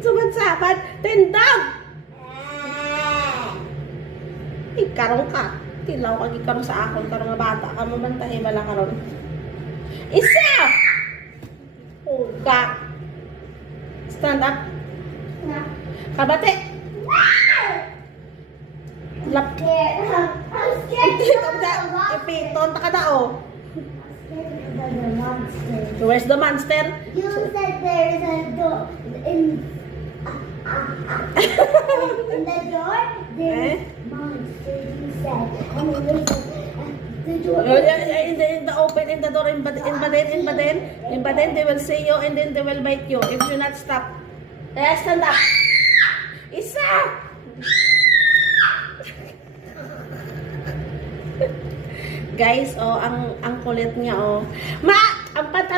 Sumasabat. Tindog! Ikarong ka. Tilaw ka gikarong sa akon. Karong nga bata ka. Mamantahe bala karon. Isa! Uga. Stand up. Kabate. Lap. Ipiton. Takadao. Where's the monster? You said there is a door in the door. There is monster. You said, and then the door. In the open, in the door, in Baden, they will see you and then they will bite you if you not stop. Kaya stand up. Isa! Guys, oh, ang kulit niya, oh. Ang pantalon